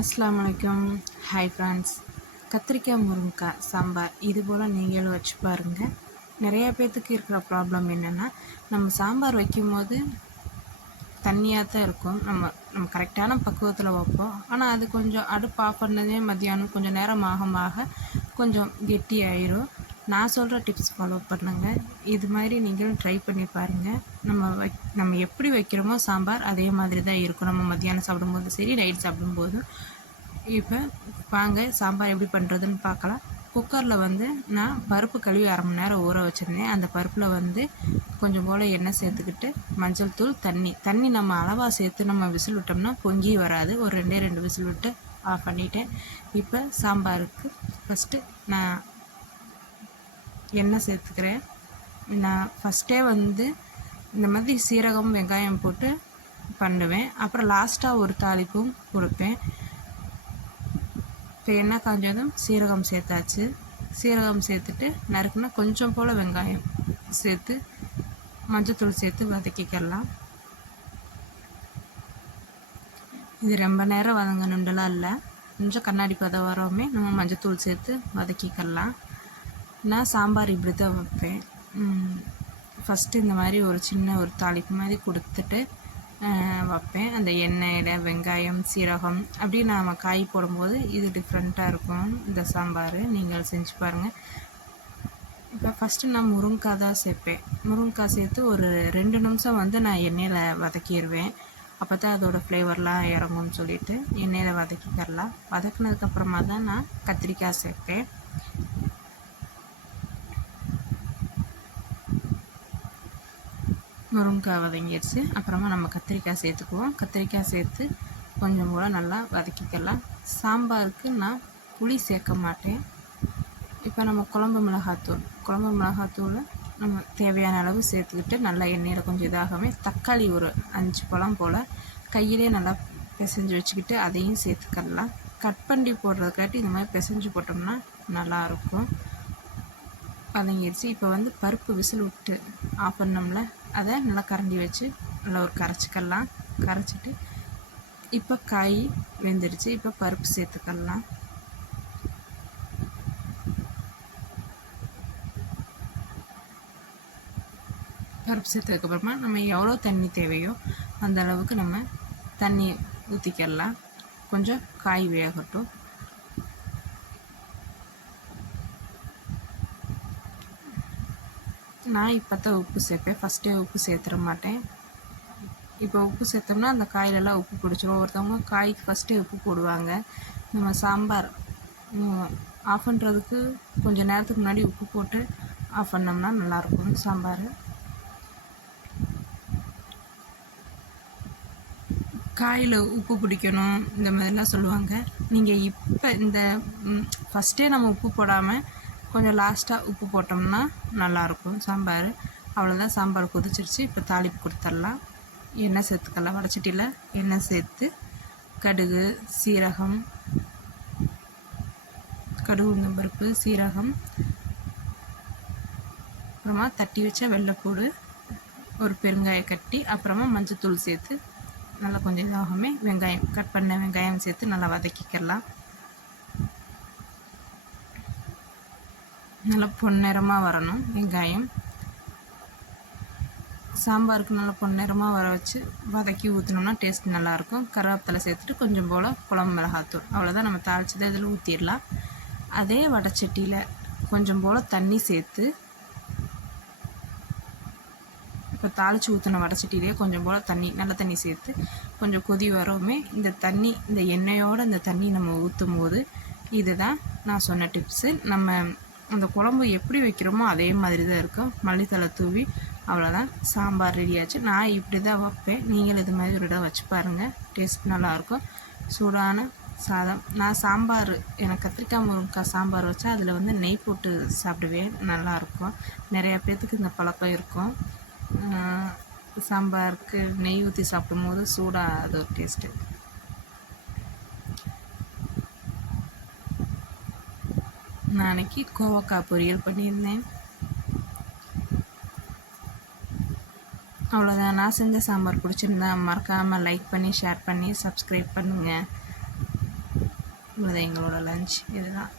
அஸ்லாம் வலைக்கம் hi friends கத்திரிக்காய் முருங்கைக்காய் சாம்பார் இது போல் நீங்களும் வச்சு பாருங்கள் நிறையா பேர்த்துக்கு இருக்கிற ப்ராப்ளம் என்னென்னா நம்ம சாம்பார் வைக்கும்போது தண்ணியாக தான் இருக்கும். நம்ம நம்ம கரெக்டான பக்குவத்தில் வைப்போம். ஆனால் அது கொஞ்சம் அடுப்பு ஆஃப் பண்ணதே மத்தியானம் கொஞ்சம் நேரம் ஆக ஆக கொஞ்சம் கெட்டி ஆயிரும் நான் சொல்கிற டிப்ஸ் ஃபாலோ பண்ணுங்கள் இது மாதிரி நீங்களும் ட்ரை பண்ணி பாருங்கள் நம்ம வை நம்ம எப்படி வைக்கிறோமோ சாம்பார் அதே மாதிரி தான் இருக்கும். நம்ம மத்தியானம் சாப்பிடும்போது சரி நைட் சாப்பிடும்போதும் இப்போ வாங்க சாம்பார் எப்படி பண்ணுறதுன்னு பார்க்கலாம். குக்கரில் வந்து நான் பருப்பு கழுவி அரை மணி நேரம் ஊற வச்சுருந்தேன். அந்த பருப்பில் வந்து கொஞ்சம் போல் எண்ணெய் சேர்த்துக்கிட்டு மஞ்சள் தூள் தண்ணி. தண்ணி நம்ம அளவாக சேர்த்து நம்ம விசில் விட்டோம்னா பொங்கி வராது. ஒரு ரெண்டே ரெண்டு விசில் விட்டு ஆஃப் பண்ணிட்டேன். இப்போ சாம்பாருக்கு ஃபஸ்ட்டு நான் எண்ணெய் சேர்த்துக்கிறேன். நான் ஃபஸ்ட்டே வந்து இந்த மாதிரி சீரகம் வெங்காயம் போட்டு பண்ணுவேன். அப்புறம் லாஸ்ட்டாக ஒரு தாளிப்பும் கொடுப்பேன். இப்போ எண்ணெய் காஞ்சதும் சீரகம் சேர்த்தாச்சு. சீரகம் சேர்த்துட்டு நறுக்குனா கொஞ்சம் போல் வெங்காயம் சேர்த்து மஞ்சத்தூள் சேர்த்து வதக்கிக்கலாம். இது ரொம்ப நேரம் வதங்கணுண்டலாம் இல்லை. கொஞ்சம் கண்ணாடி பதம் வரவுமே நம்ம மஞ்சத்தூள் சேர்த்து வதக்கிக்கலாம். நான் சாம்பார் இப்படி தான் வைப்பேன் ஃபஸ்ட்டு இந்த மாதிரி ஒரு சின்ன ஒரு தாளிப்பு மாதிரி கொடுத்துட்டு வைப்பேன். அந்த எண்ணெயில் வெங்காயம் சீரகம் அப்படி நாம் காய் போடும்போது இது டிஃப்ரெண்ட்டாக இருக்கும் இந்த சாம்பார். நீங்கள் செஞ்சு பாருங்கள் இப்போ ஃபஸ்ட்டு நான் முருங்காய் தான் சேர்ப்பேன். முருங்காய் சேர்த்து ஒரு ரெண்டு நிமிஷம் வந்து நான் எண்ணெயில் வதக்கிடுவேன் அப்போ தான் அதோடய ஃப்ளேவர்லாம் இறங்கும்னு சொல்லிட்டு எண்ணெயில் வதக்கிக்கிறலாம் வதக்குனதுக்கப்புறமா தான் நான் கத்திரிக்காய் சேர்ப்பேன். முருங்கைக்காய் வதங்கிடுச்சு அப்புறமா நம்ம கத்திரிக்காய் சேர்த்துக்குவோம். கத்திரிக்காய் சேர்த்து கொஞ்சம் கூட நல்லா வதக்கிக்கலாம். சாம்பாருக்கு நான் புளி சேர்க்க மாட்டேன். இப்போ நம்ம குழம்பு மிளகாத்தூள் குழம்பு மிளகாத்தூள் நம்ம தேவையான அளவு சேர்த்துக்கிட்டு நல்லா எண்ணெயில் கொஞ்சம் இதாகவே தக்காளி ஒரு அஞ்சு பழம் போல் கையிலே நல்லா பிசைஞ்சு வச்சுக்கிட்டு அதையும் சேர்த்துக்கலாம். கட் பண்ணி போடுறதுக்காட்டி இந்த மாதிரி பிசைஞ்சு போட்டோம்னா நல்லாயிருக்கும். வதங்கிடுச்சு இப்போ வந்து பருப்பு விசில் விட்டு ஆஃப் பண்ணோம்ல அதை நல்லா கரண்டி வச்சு நல்லா ஒரு கரைச்சிக்கலாம். கரைச்சிட்டு இப்போ காய் வெந்துடுச்சு. இப்போ பருப்பு சேர்த்துக்கலாம். பருப்பு சேர்த்ததுக்கப்புறமா நம்ம எவ்வளோ தண்ணி தேவையோ அந்த அளவுக்கு நம்ம தண்ணி ஊற்றிக்கலாம் கொஞ்சம் காய் வேகட்டும். நான் இப்போ தான் உப்பு சேர்ப்பேன். ஃபஸ்ட்டே உப்பு சேர்த்துட மாட்டேன். இப்போ உப்பு சேர்த்தோம்னா அந்த காயிலெல்லாம் உப்பு பிடிச்சிரும். ஒருத்தவங்க காய்க்கு ஃபஸ்ட்டே உப்பு போடுவாங்க. நம்ம சாம்பார் ஆஃப் பண்ணுறதுக்கு கொஞ்சம் நேரத்துக்கு முன்னாடி உப்பு போட்டு ஆஃப் பண்ணோம்னா நல்லாயிருக்கும் சாம்பார். காயில் உப்பு பிடிக்கணும் இந்த மாதிரிலாம் சொல்லுவாங்க. நீங்கள் இப்போ இந்த ஃபஸ்ட்டே நம்ம உப்பு போடாமல் கொஞ்சம் லாஸ்ட்டாக உப்பு போட்டோம்னா நல்லாயிருக்கும். சாம்பார் அவ்வளோதான் சாம்பார் கொதிச்சிருச்சு. இப்போ தாளிப்பு கொடுத்துடலாம். எண்ணெய் சேர்த்துக்கலாம். வடச்சட்டியில் எண்ணெய் சேர்த்து கடுகு சீரகம் கடுகு உளுந்தம்பருப்பு சீரகம் அப்புறமா தட்டி வச்ச வெள்ளைப்பூடு ஒரு பெருங்காய கட்டி அப்புறமா மஞ்சத்தூள் சேர்த்து நல்லா கொஞ்சம் இதாகமே வெங்காயம் கட் பண்ண வெங்காயம் சேர்த்து நல்லா வதக்கிக்கலாம். நல்லா பொன்னிறமாக வரணும். வெங்காயம் சாம்பாருக்கு நல்லா பொன்னிறமாக வர வச்சு வதக்கி ஊற்றினோம்னா டேஸ்ட் நல்லாயிருக்கும் கருவேப்பிலை சேர்த்துட்டு கொஞ்சம் போல் குழம்பு மிளகாத்தூள். அவ்வளோதான் நம்ம தாளிச்சதை இதில் ஊற்றிடலாம் அதே வடச்சட்டியில் கொஞ்சம் போல் தண்ணி சேர்த்து இப்போ தாளித்து ஊற்றின வடச்சட்டிலே கொஞ்சம் போல் தண்ணி நல்ல தண்ணி சேர்த்து கொஞ்சம் கொதி வரவுமே இந்த தண்ணி இந்த எண்ணெயோடு இந்த தண்ணி நம்ம ஊற்றும் போது இதுதான் நான் சொன்ன டிப்ஸு நம்ம அந்த குழம்பு எப்படி வைக்கிறோமோ அதே மாதிரி தான் இருக்கும் மல்லித்தலை தூவி அவ்வளோதான் சாம்பார் ரெடியாச்சு. நான் இப்படி தான் வைப்பேன். நீங்கள் இது மாதிரி ஒரு இடம் வச்சு பாருங்கள் டேஸ்ட் நல்லாயிருக்கும். சூடான சாதம். நான் சாம்பார் எனக்கு கத்திரிக்காய் முருங்கைக்காய் சாம்பார் வச்சா அதில் வந்து நெய் போட்டு சாப்பிடுவேன் நல்லாயிருக்கும். நிறையா பேர்த்துக்கு இந்த பழக்கம் இருக்கும். சாம்பாருக்கு நெய் ஊற்றி சாப்பிடும்போது சூடாக அது ஒரு டேஸ்ட்டு நான் அன்றைக்கி கோவக்காய் பொரியல் பண்ணியிருந்தேன். அவ்வளோதான் நான் செஞ்ச சாம்பார் பிடிச்சிருந்தா மறக்காமல் லைக் பண்ணி ஷேர் பண்ணி சப்ஸ்கிரைப் பண்ணுங்கள் இவ்வளோதான் எங்களோட லஞ்ச் இதுதான்.